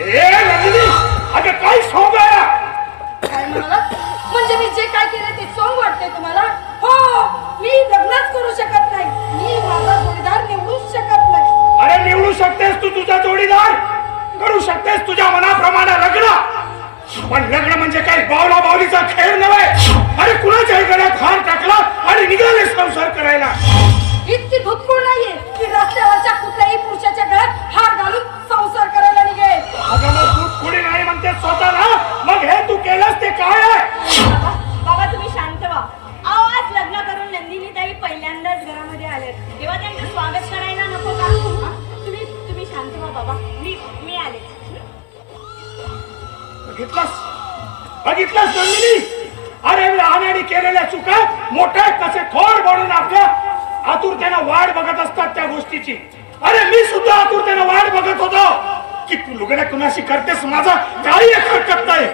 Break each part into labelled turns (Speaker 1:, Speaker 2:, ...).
Speaker 1: अगं काय काय म्हणाला? म्हणजे ते सोंग वाटते तुम्हाला? हो मी लग्नच करू शकत नाही. मी माझा जोडीदार निवडूच शकत नाही.
Speaker 2: अरे निवडू शकतेस तू तुझा जोडीदार? करू शकतेस तुझ्या मनाप्रमाणे लग्न. पण लग्न म्हणजे काही बावला बावलीचा खेळ नव्हे. अरे कुणाच्याही गळ्यात हार टाकला आणि निघाले संसार करायला?
Speaker 1: इतकी धुतपूर नाहीये की रस्त्यावरच्या कुठल्याही पुरुषाच्या घरात हार घालून
Speaker 2: म्हणते स्वतःला? मग हे तू केलंस ते काय आहे?
Speaker 3: बाबा तुम्ही शांत व्हा. अहो आज लग्न करून नंदिनी ताई पहिल्यांदाच घरामध्ये आले तेव्हा त्यांचं स्वागत करायला नको का? हा? तुम्ही तुम्ही शांत व्हा बाबा. मी मी आले.
Speaker 2: बघितलंस? बघितलंस नंदिनी? अरे लहानाने केलेल्या चुका मोठ्या कसे थोर बनून आपल्या आतुरतेनं वाट बघत असतात त्या गोष्टीची. अरे मी सुद्धा आतुरतेनं वाट बघत की तू लुगड्या कुणाशी करतेस माझा काही हरकत नाही.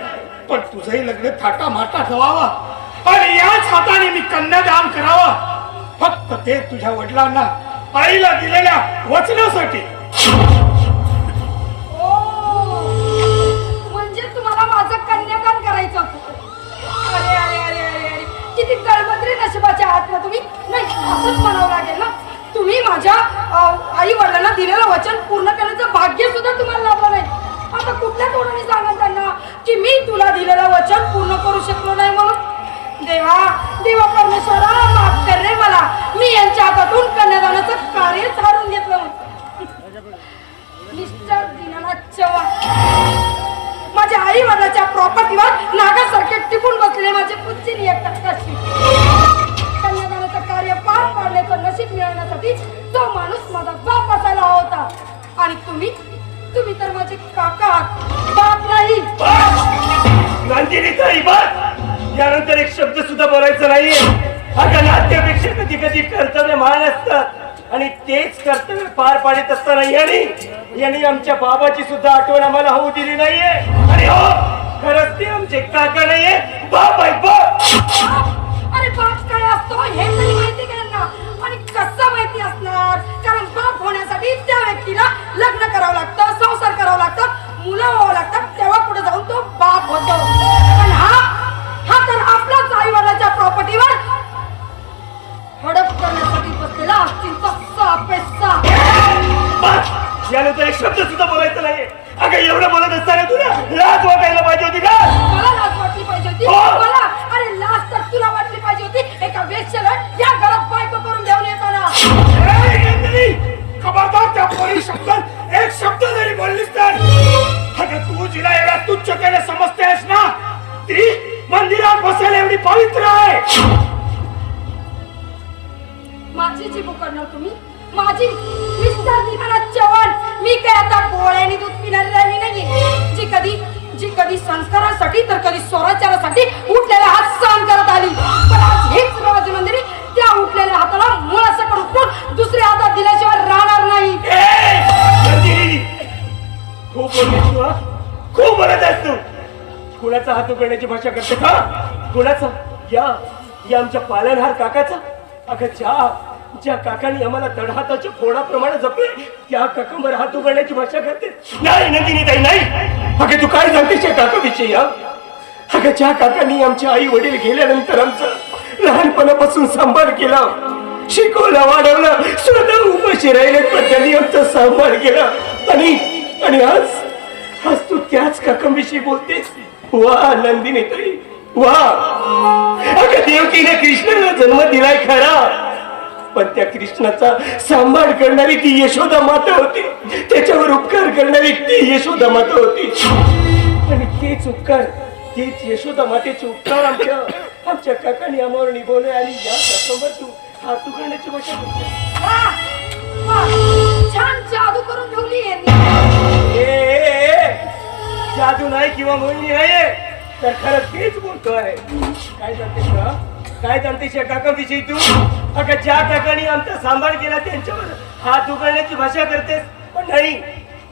Speaker 2: पण तुझंही लग्न थाटा माटा ठेवावा. आणि याच हाताने मी कन्यादान करावं. फक्त ते तुझ्या वडिलांना आईला दिलेल्या वचनासाठी.
Speaker 1: म्हणजे तुम्हाला माझं कन्यादान करायचं होतं? अरे अरे अरे अरे अरे. किती कळमत्री नशिबाच्या आत ना तुम्ही. नाही असंच म्हणावं आई वडिलांना दिलेलं वचन पूर्ण करण्याचं भाग्य सुद्धा तुम्हाला लाभलं नाही. आता कुठल्या तोंडाने सांगा त्यांना की मी तुला दिलेलं वचन पूर्ण करू शकलो नाही म्हणून? देवा देवा परमेश्वरा माफ कर रे मला. मी यांच्या हातातून कन्यादानाचं कार्यच हारून घेतलं मिस्टर दीनानाथ चव्हाण माझ्या आई वडिलाच्या प्रॉपर्टीवर नागासारखे टिपून बसले माझे पुच्चिनी एक कन्यादानाचं कार्य पार पाडण्याचं नशीब मिळवण्यासाठी तो माणूस माझा बाप असायला होता. आणि तुम्ही तुम्ही तर माझे काका बाप नाही.
Speaker 2: नंदिनी ताई बस! यानंतर एक शब्द सुद्धा बोलायचं नाहीये. अगं नाट्यापेक्षा कधी कधी कर्तव्य महान असतात. आणि तेच कर्तव्य पार पाडत असताना यांनी यांनी आमच्या बाबाची सुद्धा आठवण आम्हाला होऊ दिली नाहीये. आणि हो खरंच ते आमचे काका नाहीये. बाप आहे बाप! यानंतर एक शब्द सुद्धा बोलायचं नाहीये. अगं एवढं बोलत असताना तुला लाज वाटायला पाहिजे होती का?
Speaker 1: मला लाज वाटली पाहिजे होती.
Speaker 2: हो.
Speaker 1: मला? अरे लाज तर तुला वाटली पाहिजे होती. एका वेश्याला या घरात बायको करून घेऊन येताना
Speaker 2: ए, नंदिनी, खबरदार त्या पोरी शब्दात एक शब्द जरी बोललीस तर. अगं तू जिला एवढा तुच्छ केलं समजतेस ना? ती मंदिरात बसायला एवढी पवित्र आहे.
Speaker 1: माझी जी बुकडणार तुम्ही? माझी चव्हाण मी काय आता बोळ्याने दूध पिणारी राहिली नाही जी कधी जी कधी संस्कारासाठी तर कधी स्वराचारासाठी उठलेला हात सहन करत आली. पण आज हेच राजमंदिरी त्या उठलेल्या हाताला मुळासकट पण दुसऱ्या हातात दिल्याशिवाय राहणार नाही.
Speaker 2: खूप खूप बोलत आहेस तू. कुणाचा हात उघडण्याची भाषा करते का? कुणाचा? या या आमच्या पालनहार काकाचा? अगं चहा ज्या काकांनी आम्हाला तडहाताच्या फोडाप्रमाणे जपले त्या काका मला हात उघडण्याची भाषा करते नाही नंदिनी ताई नाही. अगं तू काय सांगतेस या काकाविषयी हा? अगं ज्या काकांनी आमचे आई वडील गेल्यानंतर आमचं लहानपणापासून सांभाळ केला शिकवलं वाढवलं स्वतः उपाशी राहिले पण त्यांनी आमचा सांभाळ केला. आणि आणि आज आज तू त्याच काकांविषयी बोलतेस. वा नंदिनी ताई वा. अगं देवकीने कृष्णाला जन्म दिलाय खरा. पण त्या कृष्णाचा सांभाळ करणारी ती यशोदा माता होती. त्याच्यावर उपकार करणारी ती यशोदा माता होती. आणि तेच उपकार तेच यशोदा मातेचे उपकार आमच्या आमच्या काकांनी आम्हावर निभवले आणि या काकांवर तू हात उघडण्याची
Speaker 1: छान जादू
Speaker 2: नाही किंवा मोहिनी नाहीये. तर खरं तेच बोलतो आहे काय जाणतेस का? काय जाणतेस या तू. अगं ज्या ठिकाणी आमचा सांभाळ केला त्यांच्यावर हात उघडण्याची भाषा करतेस. पण नाही.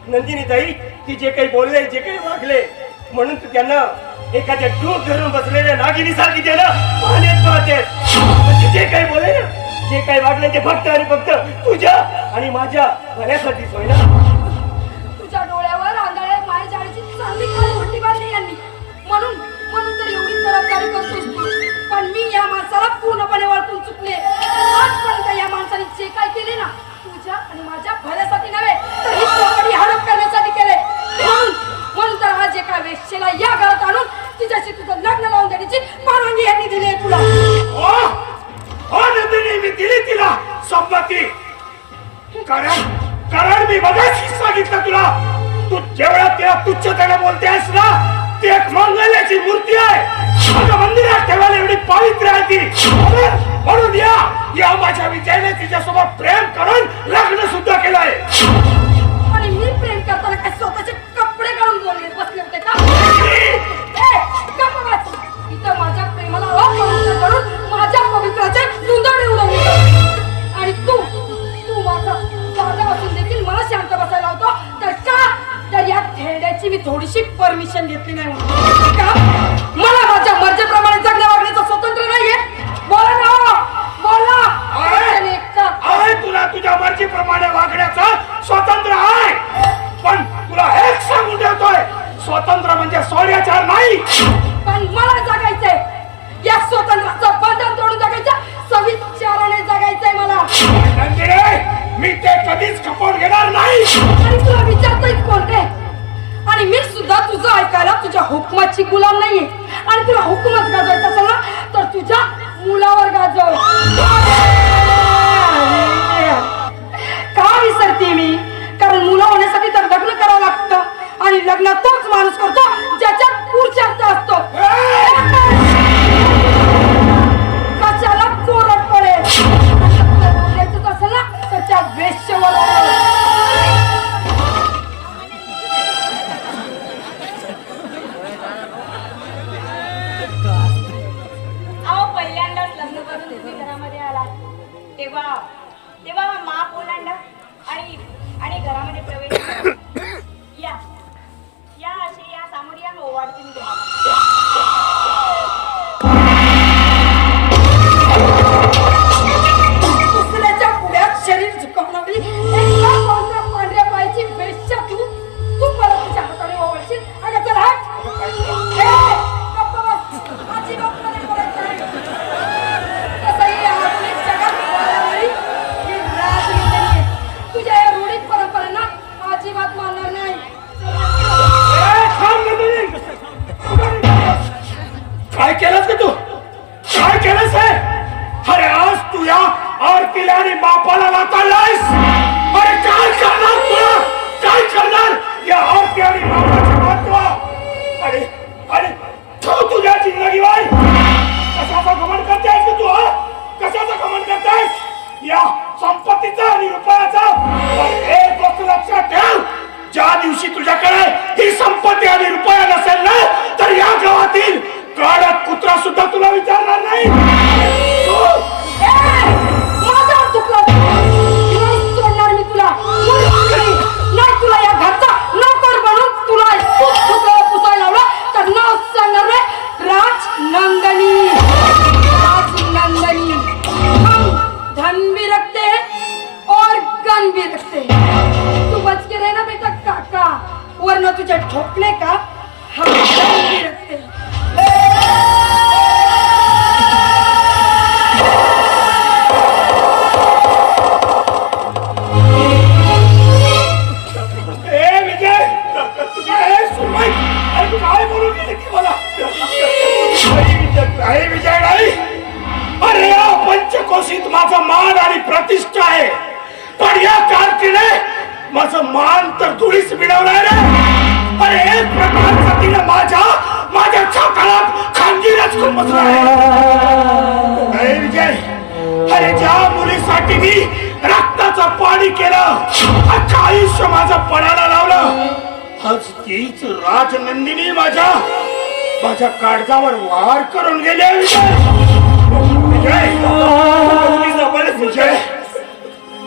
Speaker 2: नंदिनी ताई ती जे काही बोलले जे काही वागले म्हणून तू त्यांना एखाद्या डूब धरून बसलेल्या नागिनीसारखी त्याला पाण्यात पाहतेस. म्हणजे जे काही बोले ना जे काही वागले ते फक्त आणि फक्त तुझ्या आणि माझ्या भल्यासाठीच होय ना? पूर्णपणे वाटून चुकले.
Speaker 1: आजपर्यंत या माणसाने जे काय केले ना तुझ्या आणि माझ्या भल्यासाठी नव्हे तर ही चौकडी हडप करण्यासाठी केले. म्हणून म्हणून तर हा जे काय वेशेला
Speaker 4: या
Speaker 1: घरात आणून तिच्याशी तुझं लग्न लावून देण्याची परवानगी यांनी दिली आहे तुला. हो,
Speaker 4: हो, कारण कारण मी बघायचीच सांगितलं तुला. तू जेवढ्या तिला तुच्छ त्याला बोलते आहेस ना ती एक मंगल्याची मूर्ती आहे. माझ्या मंदिरात ठेवायला एवढी पवित्र आहे ती. म्हणून- या. या माझ्या विजयने तिच्यासोबत प्रेम करून लग्न सुद्धा केलंय.
Speaker 1: आणि मी प्रेम करताना काय स्वतःचे कपडे काढून बोलले बसले होते का? खेड्याची मी थोडीशी परमिशन घेतली नाही म्हणून. का? मला माझ्या मर्जीप्रमाणे जगण्या वागण्याचं स्वातंत्र्य नाहीये. बोला ना हो. बोला.
Speaker 4: आहे तुला तुझ्या मर्जीप्रमाणे वागण्याचं स्वातंत्र्य आहे. पण तुला हेच सांगून ठेवतोय स्वातंत्र्य म्हणजे सोड्याचार नाही.
Speaker 1: पण मला जगायचंय. या स्वातंत्र्याचं बंधन तोडून जगायचं सविचाराने जगायचंय मला.
Speaker 4: नंदिनी मी ते कधीच खपवून घेणार नाही.
Speaker 1: आणि तुला विचारतोय कोण रे? आणि मी सुद्धा तुझं ऐकायला तुझ्या हुकमाची गुलाम नाहीये. आणि तुला हुकूमच गाजवायचा असेल ना तर तुझ्या मुलावर गाजव. का विसरते मी? कारण मुलं होण्यासाठी तर लग्न करावं लागतं. आणि लग्न तोच माणूस करतो ज्याच्यात
Speaker 4: पुढच्या तुला विचारणार
Speaker 1: राज नंदनी राज नंदनी हम धन भी रखते हैं और गन भी रखते हैं तू बच के रहना बेटा काका. वरना तुझे ठोकने का?
Speaker 4: आहे अरे विजय अरे ज्या मुलीसाठी मी रक्ताचं पाणी केलं. अख्खं आयुष्य माझं पणाला लावलं. आज तीच राजनंदिनी माझ्या माझ्या काळजावर वार करून गेले. विजय विजय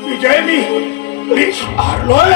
Speaker 4: विजय मी मी हारलोय.